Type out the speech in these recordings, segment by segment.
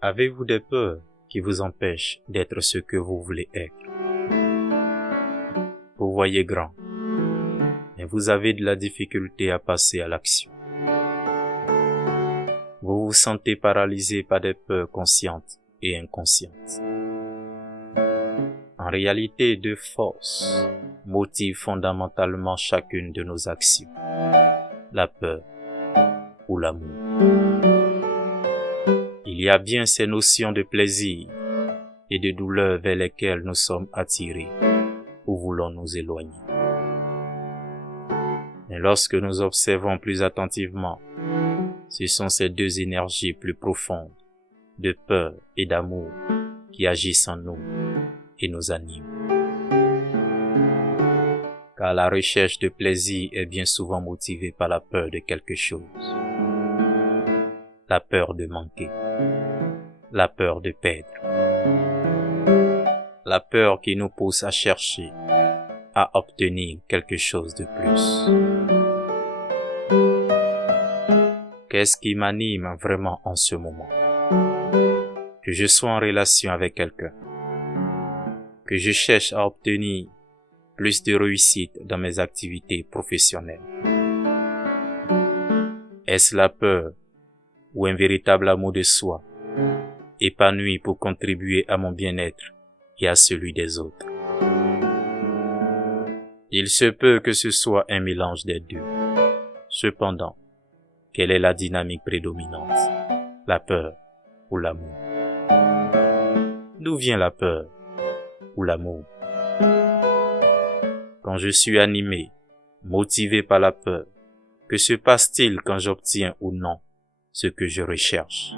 Avez-vous des peurs qui vous empêchent d'être ce que vous voulez être? Vous voyez grand, mais vous avez de la difficulté à passer à l'action. Vous vous sentez paralysé par des peurs conscientes et inconscientes. En réalité, deux forces motivent fondamentalement chacune de nos actions: la peur ou l'amour. Il y a bien ces notions de plaisir et de douleur vers lesquelles nous sommes attirés ou voulons nous éloigner. Mais lorsque nous observons plus attentivement, ce sont ces deux énergies plus profondes, de peur et d'amour, qui agissent en nous et nous animent. Car la recherche de plaisir est bien souvent motivée par la peur de quelque chose. La peur de manquer, la peur de perdre, la peur qui nous pousse à chercher, à obtenir quelque chose de plus. Qu'est-ce qui m'anime vraiment en ce moment? Que je sois en relation avec quelqu'un, que je cherche à obtenir plus de réussite dans mes activités professionnelles. Est-ce la peur ou un véritable amour de soi, épanoui pour contribuer à mon bien-être et à celui des autres? Il se peut que ce soit un mélange des deux. Cependant, quelle est la dynamique prédominante? La peur ou l'amour? D'où vient la peur ou l'amour? Quand je suis animé, motivé par la peur, que se passe-t-il quand j'obtiens ou non ce que je recherche?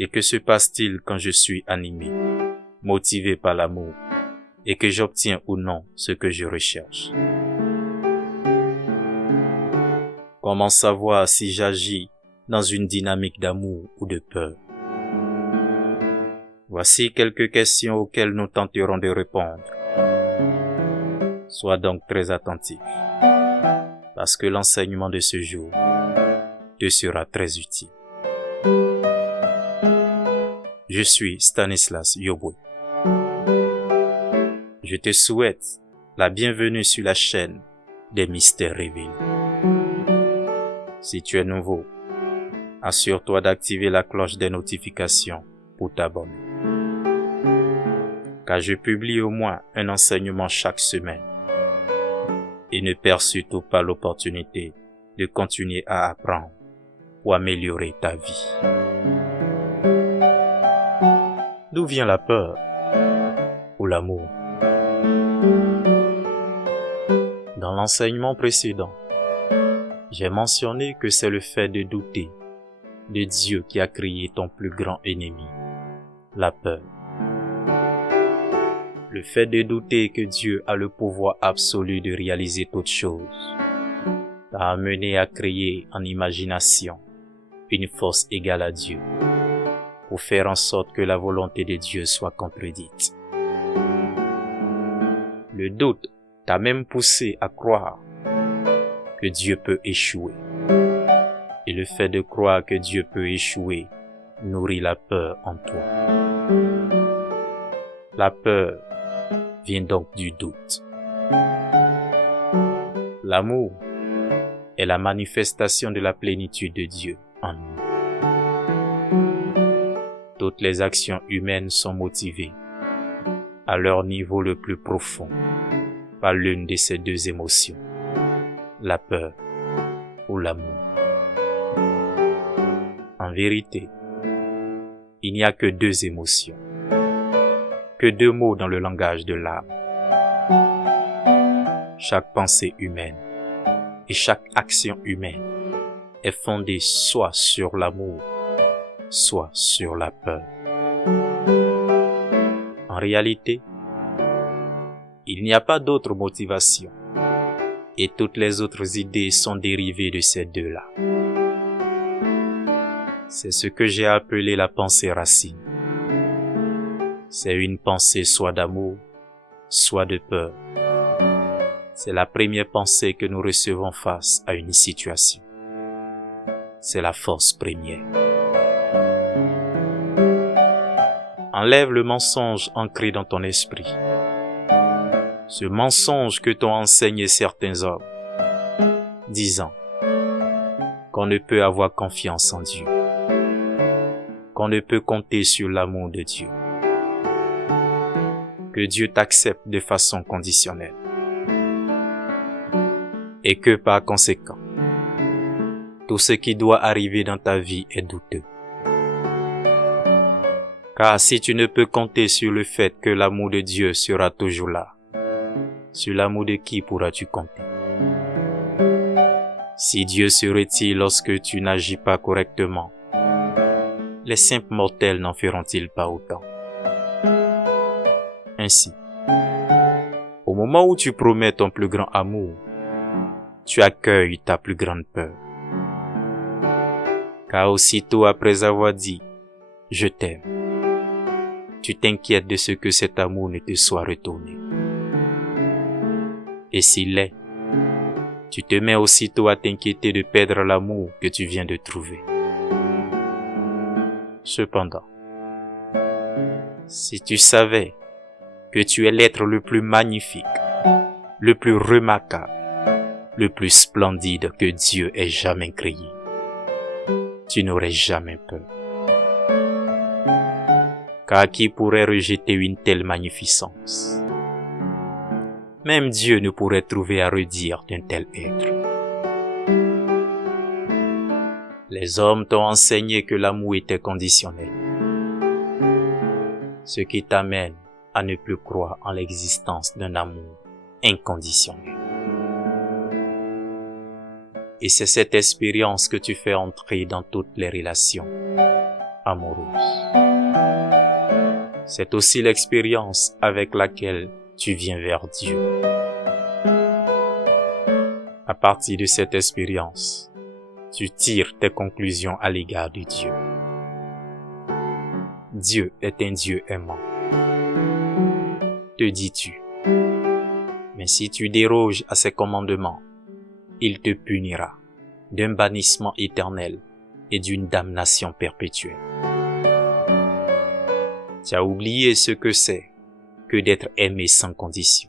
Et que se passe-t-il quand je suis animé, motivé par l'amour, et que j'obtiens ou non ce que je recherche? Comment savoir si j'agis dans une dynamique d'amour ou de peur? Voici quelques questions auxquelles nous tenterons de répondre. Sois donc très attentif, parce que l'enseignement de ce jour te sera très utile. Je suis Stanislas Yoboué. Je te souhaite la bienvenue sur la chaîne des Mystères Révélés. Si tu es nouveau, assure-toi d'activer la cloche des notifications pour t'abonner. Car je publie au moins un enseignement chaque semaine. Et ne perds surtout pas l'opportunité de continuer à apprendre ou améliorer ta vie. D'où vient la peur ou l'amour? Dans l'enseignement précédent, j'ai mentionné que c'est le fait de douter de Dieu qui a créé ton plus grand ennemi, la peur. Le fait de douter que Dieu a le pouvoir absolu de réaliser toutes choses t'a amené à créer en imagination une force égale à Dieu pour faire en sorte que la volonté de Dieu soit contredite. Le doute t'a même poussé à croire que Dieu peut échouer. Et le fait de croire que Dieu peut échouer nourrit la peur en toi. La peur vient donc du doute. L'amour est la manifestation de la plénitude de Dieu en nous. Toutes les actions humaines sont motivées à leur niveau le plus profond par l'une de ces deux émotions, la peur ou l'amour. En vérité, il n'y a que deux émotions, que deux mots dans le langage de l'âme. Chaque pensée humaine et chaque action humaine est fondée soit sur l'amour, soit sur la peur. En réalité, il n'y a pas d'autre motivation et toutes les autres idées sont dérivées de ces deux-là. C'est ce que j'ai appelé la pensée racine. C'est une pensée soit d'amour, soit de peur. C'est la première pensée que nous recevons face à une situation. C'est la force première. Enlève le mensonge ancré dans ton esprit. Ce mensonge que t'ont enseigné certains hommes, disant qu'on ne peut avoir confiance en Dieu, qu'on ne peut compter sur l'amour de Dieu, que Dieu t'accepte de façon conditionnelle et que par conséquent, tout ce qui doit arriver dans ta vie est douteux. Car si tu ne peux compter sur le fait que l'amour de Dieu sera toujours là, sur l'amour de qui pourras-tu compter? Si Dieu se retire lorsque tu n'agis pas correctement, les simples mortels n'en feront-ils pas autant? Ainsi, au moment où tu promets ton plus grand amour, tu accueilles ta plus grande peur. Car aussitôt après avoir dit « Je t'aime », tu t'inquiètes de ce que cet amour ne te soit retourné. Et s'il l'est, tu te mets aussitôt à t'inquiéter de perdre l'amour que tu viens de trouver. Cependant, si tu savais que tu es l'être le plus magnifique, le plus remarquable, le plus splendide que Dieu ait jamais créé, tu n'aurais jamais peur. Car qui pourrait rejeter une telle magnificence? Même Dieu ne pourrait trouver à redire d'un tel être. Les hommes t'ont enseigné que l'amour était conditionnel, ce qui t'amène à ne plus croire en l'existence d'un amour inconditionnel. Et c'est cette expérience que tu fais entrer dans toutes les relations amoureuses. C'est aussi l'expérience avec laquelle tu viens vers Dieu. À partir de cette expérience, tu tires tes conclusions à l'égard de Dieu. Dieu est un Dieu aimant, te dis-tu. Mais si tu déroges à ses commandements, il te punira d'un bannissement éternel et d'une damnation perpétuelle. Tu as oublié ce que c'est que d'être aimé sans condition.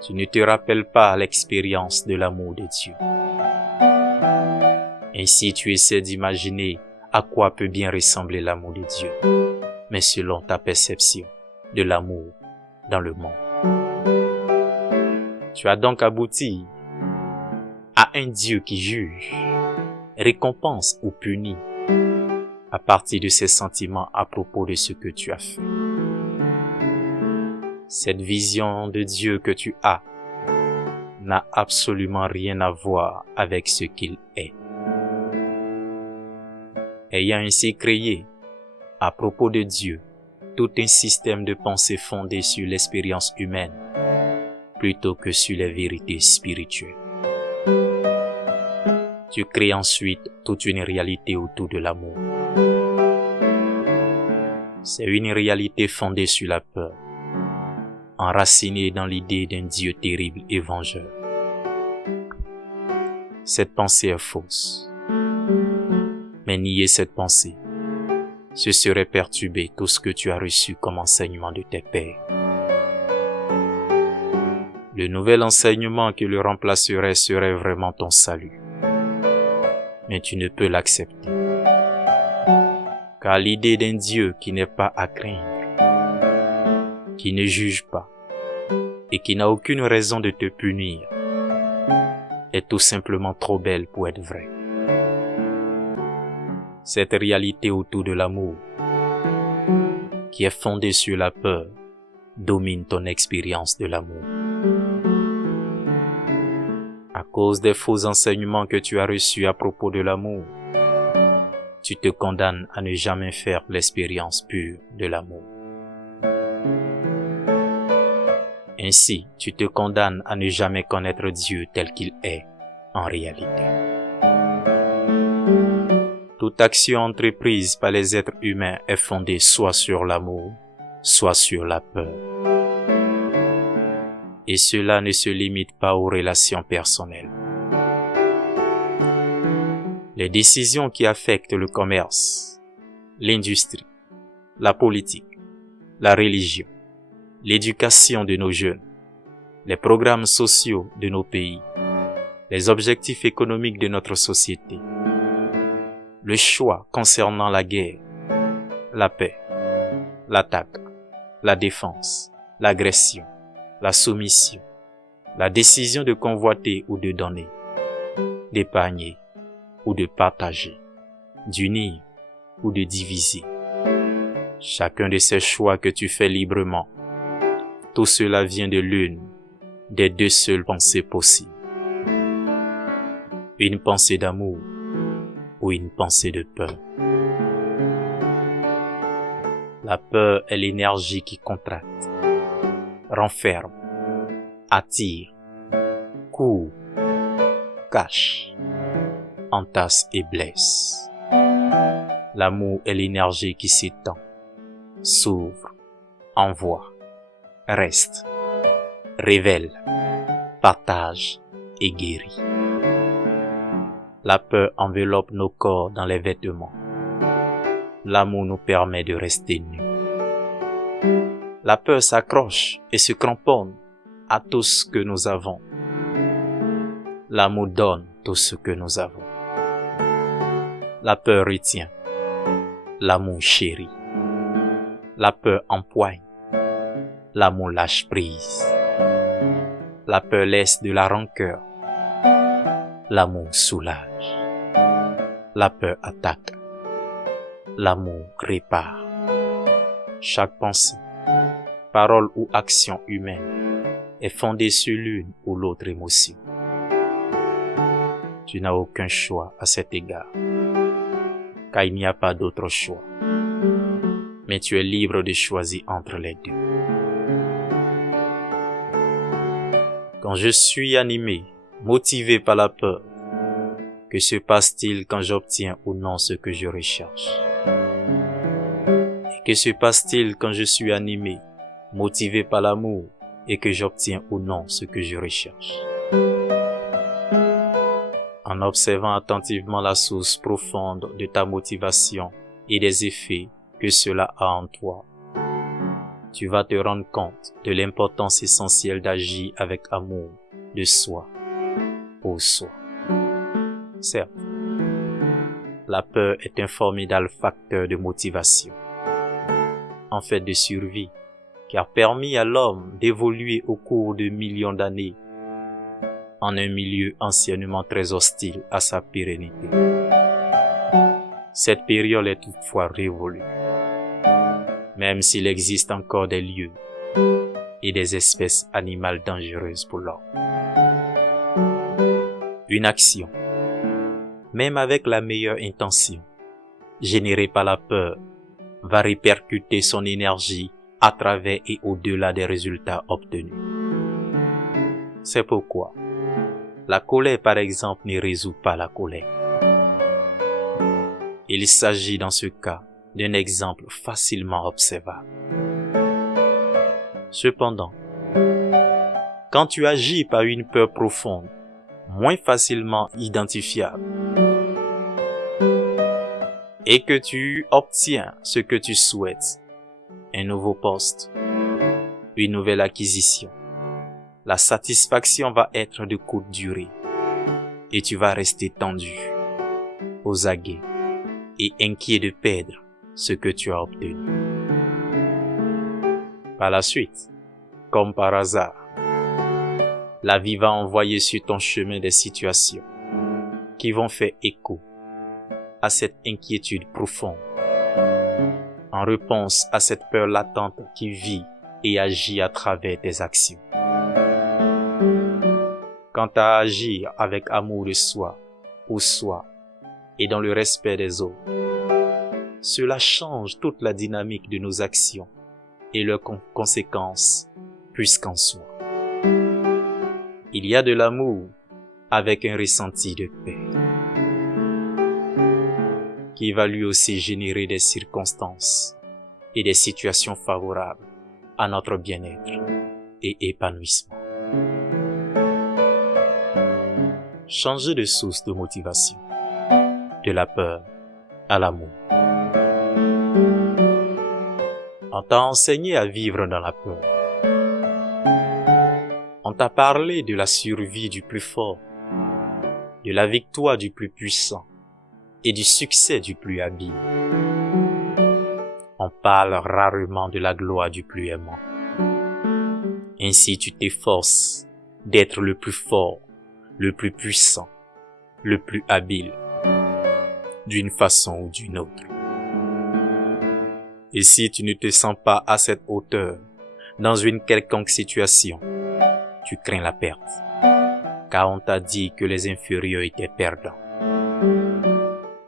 Tu ne te rappelles pas l'expérience de l'amour de Dieu. Ainsi tu essaies d'imaginer à quoi peut bien ressembler l'amour de Dieu, mais selon ta perception de l'amour dans le monde. Tu as donc abouti à un Dieu qui juge, récompense ou punit à partir de ses sentiments à propos de ce que tu as fait. Cette vision de Dieu que tu as n'a absolument rien à voir avec ce qu'il est. Ayant ainsi créé, à propos de Dieu, tout un système de pensée fondé sur l'expérience humaine, plutôt que sur les vérités spirituelles. Tu crées ensuite toute une réalité autour de l'amour. C'est une réalité fondée sur la peur, enracinée dans l'idée d'un Dieu terrible et vengeur. Cette pensée est fausse. Mais nier cette pensée, ce serait perturber tout ce que tu as reçu comme enseignement de tes pères. Le nouvel enseignement qui le remplacerait serait vraiment ton salut. Mais tu ne peux l'accepter. Car l'idée d'un Dieu qui n'est pas à craindre, qui ne juge pas et qui n'a aucune raison de te punir, est tout simplement trop belle pour être vraie. Cette réalité autour de l'amour, qui est fondée sur la peur, domine ton expérience de l'amour. À cause des faux enseignements que tu as reçus à propos de l'amour, tu te condamnes à ne jamais faire l'expérience pure de l'amour. Ainsi, tu te condamnes à ne jamais connaître Dieu tel qu'il est en réalité. Toute action entreprise par les êtres humains est fondée soit sur l'amour, soit sur la peur. Et cela ne se limite pas aux relations personnelles. Les décisions qui affectent le commerce, l'industrie, la politique, la religion, l'éducation de nos jeunes, les programmes sociaux de nos pays, les objectifs économiques de notre société, le choix concernant la guerre, la paix, l'attaque, la défense, l'agression, la soumission, la décision de convoiter ou de donner, d'épargner ou de partager, d'unir ou de diviser. Chacun de ces choix que tu fais librement, tout cela vient de l'une des deux seules pensées possibles. Une pensée d'amour ou une pensée de peur. La peur est l'énergie qui contracte, renferme, attire, court, cache, entasse et blesse. L'amour est l'énergie qui s'étend, s'ouvre, envoie, reste, révèle, partage et guérit. La peur enveloppe nos corps dans les vêtements. L'amour nous permet de rester nus. La peur s'accroche et se cramponne à tout ce que nous avons. L'amour donne tout ce que nous avons. La peur retient. L'amour chérit. La peur empoigne. L'amour lâche prise. La peur laisse de la rancœur. L'amour soulage. La peur attaque. L'amour répare. Chaque pensée, parole ou action humaine est fondée sur l'une ou l'autre émotion. Tu n'as aucun choix à cet égard, car il n'y a pas d'autre choix. Mais tu es libre de choisir entre les deux. Quand je suis animé, motivé par la peur, que se passe-t-il quand j'obtiens ou non ce que je recherche? Et que se passe-t-il quand je suis animé, motivé par l'amour et que j'obtiens ou non ce que je recherche? En observant attentivement la source profonde de ta motivation et des effets que cela a en toi, tu vas te rendre compte de l'importance essentielle d'agir avec amour de soi pour soi. Certes, la peur est un formidable facteur de motivation, en fait de survie, qui a permis à l'homme d'évoluer au cours de millions d'années en un milieu anciennement très hostile à sa pérennité. Cette période est toutefois révolue, même s'il existe encore des lieux et des espèces animales dangereuses pour l'homme. Une action, même avec la meilleure intention, générée par la peur, va répercuter son énergie à travers et au-delà des résultats obtenus. C'est pourquoi la colère, par exemple, ne résout pas la colère. Il s'agit dans ce cas d'un exemple facilement observable. Cependant, quand tu agis par une peur profonde, moins facilement identifiable, et que tu obtiens ce que tu souhaites, un nouveau poste, une nouvelle acquisition, la satisfaction va être de courte durée et tu vas rester tendu, aux aguets et inquiet de perdre ce que tu as obtenu. Par la suite, comme par hasard, la vie va envoyer sur ton chemin des situations qui vont faire écho à cette inquiétude profonde, en réponse à cette peur latente qui vit et agit à travers tes actions. Quant à agir avec amour de soi, pour soi et dans le respect des autres, cela change toute la dynamique de nos actions et leurs conséquences puisqu'en soi. Il y a de l'amour avec un ressenti de paix, qui va lui aussi générer des circonstances et des situations favorables à notre bien-être et épanouissement. Changer de source de motivation, de la peur à l'amour. On t'a enseigné à vivre dans la peur. On t'a parlé de la survie du plus fort, de la victoire du plus puissant et du succès du plus habile. On parle rarement de la gloire du plus aimant. Ainsi tu t'efforces d'être le plus fort, le plus puissant, le plus habile, d'une façon ou d'une autre. Et si tu ne te sens pas à cette hauteur, dans une quelconque situation, tu crains la perte, car on t'a dit que les inférieurs étaient perdants.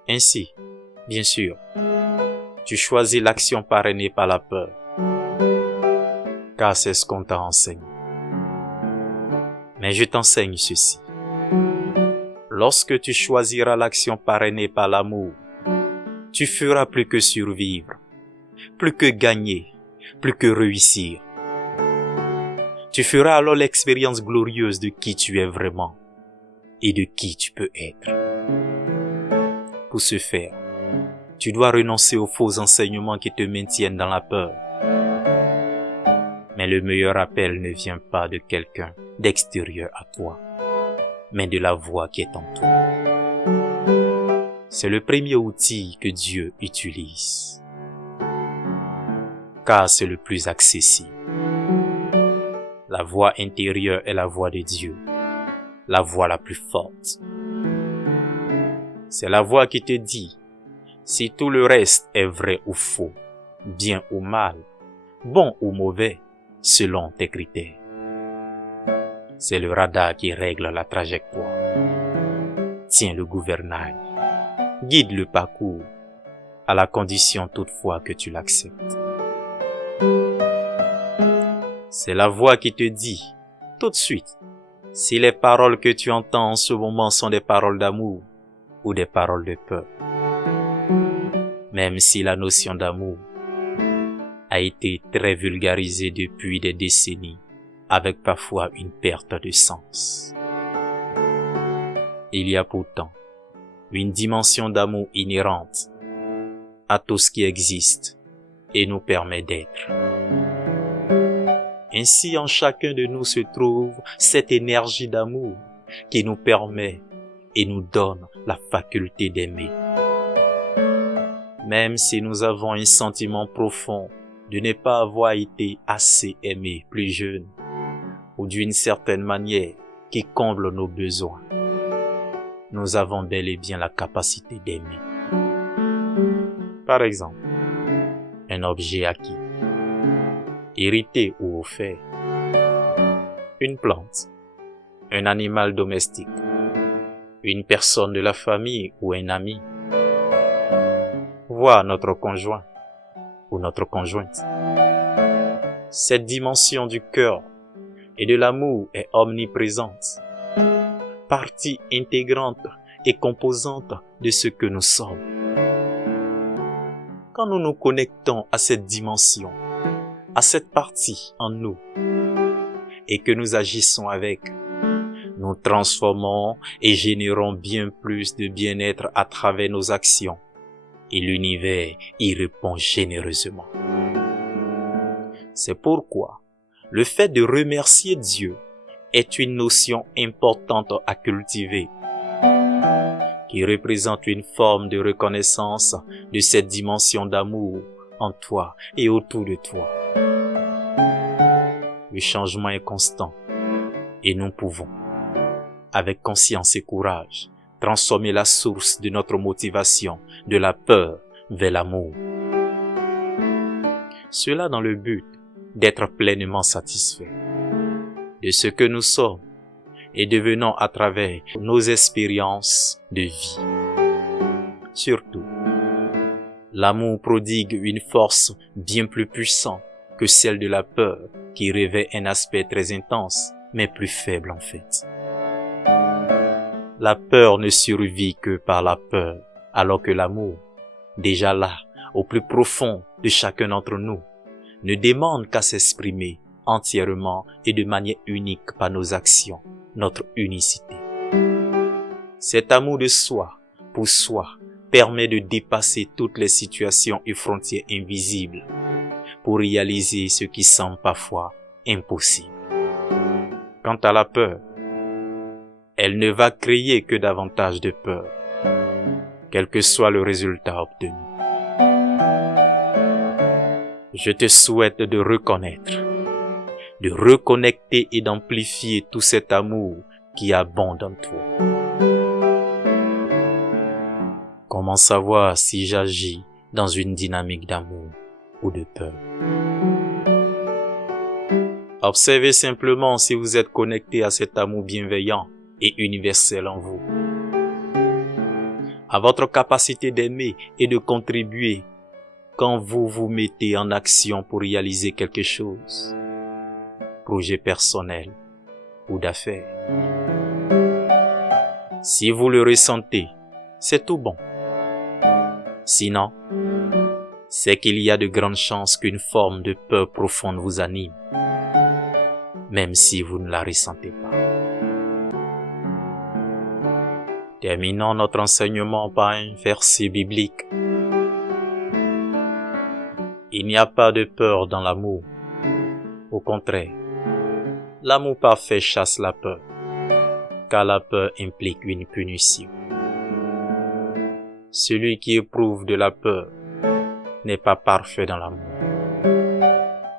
Ainsi, bien sûr, tu choisis l'action parrainée par la peur, car c'est ce qu'on t'a enseigné. Mais je t'enseigne ceci. Lorsque tu choisiras l'action parrainée par l'amour, tu feras plus que survivre, plus que gagner, plus que réussir. Tu feras alors l'expérience glorieuse de qui tu es vraiment et de qui tu peux être. Pour ce faire, tu dois renoncer aux faux enseignements qui te maintiennent dans la peur. Mais le meilleur appel ne vient pas de quelqu'un d'extérieur à toi, mais de la voix qui est en toi. C'est le premier outil que Dieu utilise, car c'est le plus accessible. La voix intérieure est la voix de Dieu, la voix la plus forte. C'est la voix qui te dit si tout le reste est vrai ou faux, bien ou mal, bon ou mauvais, selon tes critères. C'est le radar qui règle la trajectoire. Tiens le gouvernail, guide le parcours, à la condition toutefois que tu l'acceptes. C'est la voix qui te dit, tout de suite, si les paroles que tu entends en ce moment sont des paroles d'amour ou des paroles de peur. Même si la notion d'amour a été très vulgarisée depuis des décennies, avec parfois une perte de sens. Il y a pourtant une dimension d'amour inhérente à tout ce qui existe et nous permet d'être. Ainsi, en chacun de nous se trouve cette énergie d'amour qui nous permet et nous donne la faculté d'aimer. Même si nous avons un sentiment profond de ne pas avoir été assez aimés plus jeunes, ou d'une certaine manière qui comble nos besoins, nous avons bel et bien la capacité d'aimer. Par exemple, un objet acquis, hérité ou offert, une plante, un animal domestique, une personne de la famille ou un ami, voire notre conjoint ou notre conjointe. Cette dimension du cœur et de l'amour est omniprésente, partie intégrante et composante de ce que nous sommes. Quand nous nous connectons à cette dimension, à cette partie en nous, et que nous agissons avec, nous transformons et générons bien plus de bien-être à travers nos actions, et l'univers y répond généreusement. C'est pourquoi le fait de remercier Dieu est une notion importante à cultiver, qui représente une forme de reconnaissance de cette dimension d'amour en toi et autour de toi. Le changement est constant et nous pouvons, avec conscience et courage, transformer la source de notre motivation de la peur vers l'amour. Cela dans le but d'être pleinement satisfait de ce que nous sommes et devenons à travers nos expériences de vie. Surtout, l'amour prodigue une force bien plus puissante que celle de la peur qui revêt un aspect très intense mais plus faible en fait. La peur ne survit que par la peur, alors que l'amour, déjà là, au plus profond de chacun d'entre nous, ne demande qu'à s'exprimer entièrement et de manière unique par nos actions, notre unicité. Cet amour de soi, pour soi, permet de dépasser toutes les situations et frontières invisibles, pour réaliser ce qui semble parfois impossible. Quant à la peur, elle ne va créer que davantage de peur, quel que soit le résultat obtenu. Je te souhaite de reconnaître, de reconnecter et d'amplifier tout cet amour qui abonde en toi. Comment savoir si j'agis dans une dynamique d'amour ou de peur? Observez simplement si vous êtes connecté à cet amour bienveillant et universel en vous, à votre capacité d'aimer et de contribuer quand vous vous mettez en action pour réaliser quelque chose, projet personnel ou d'affaires. Si vous le ressentez, c'est tout bon. Sinon, c'est qu'il y a de grandes chances qu'une forme de peur profonde vous anime, même si vous ne la ressentez pas. Terminons notre enseignement par un verset biblique. Il n'y a pas de peur dans l'amour. Au contraire, l'amour parfait chasse la peur, car la peur implique une punition. Celui qui éprouve de la peur n'est pas parfait dans l'amour.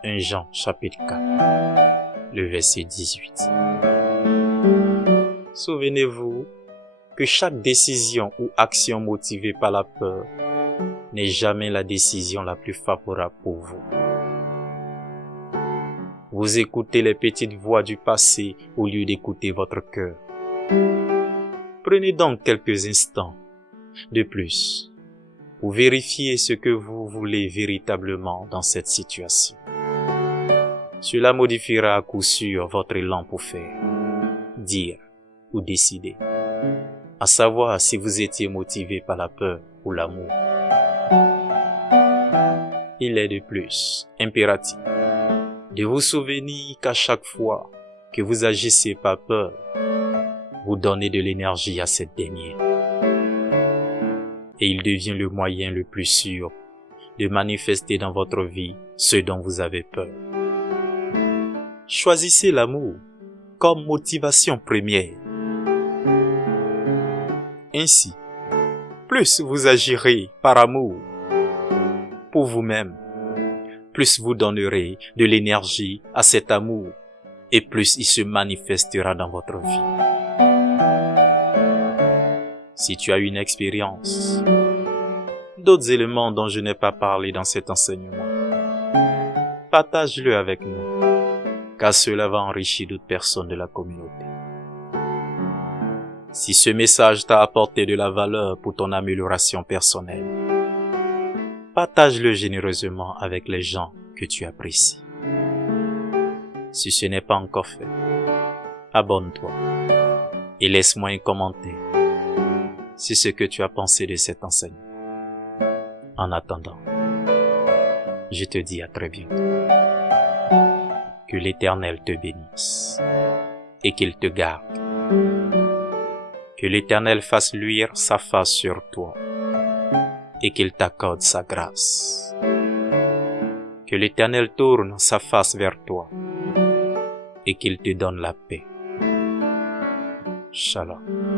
1 Jean chapitre 4, le verset 18. Souvenez-vous que chaque décision ou action motivée par la peur n'est jamais la décision la plus favorable pour vous. Vous écoutez les petites voix du passé au lieu d'écouter votre cœur. Prenez donc quelques instants de plus pour vérifier ce que vous voulez véritablement dans cette situation. Cela modifiera à coup sûr votre élan pour faire, dire ou décider, à savoir si vous étiez motivé par la peur ou l'amour. Il est de plus impératif de vous souvenir qu'à chaque fois que vous agissez par peur, vous donnez de l'énergie à cette dernière. Et il devient le moyen le plus sûr de manifester dans votre vie ce dont vous avez peur. Choisissez l'amour comme motivation première. Ainsi, plus vous agirez par amour pour vous-même, plus vous donnerez de l'énergie à cet amour et plus il se manifestera dans votre vie. Si tu as une expérience, d'autres éléments dont je n'ai pas parlé dans cet enseignement, partage-le avec nous, car cela va enrichir d'autres personnes de la communauté. Si ce message t'a apporté de la valeur pour ton amélioration personnelle, partage-le généreusement avec les gens que tu apprécies. Si ce n'est pas encore fait, abonne-toi et laisse-moi un commentaire sur ce que tu as pensé de cet enseignement. En attendant, je te dis à très bientôt. Que l'Éternel te bénisse et qu'il te garde. Que l'Éternel fasse luire sa face sur toi et qu'il t'accorde sa grâce. Que l'Éternel tourne sa face vers toi et qu'il te donne la paix. Shalom.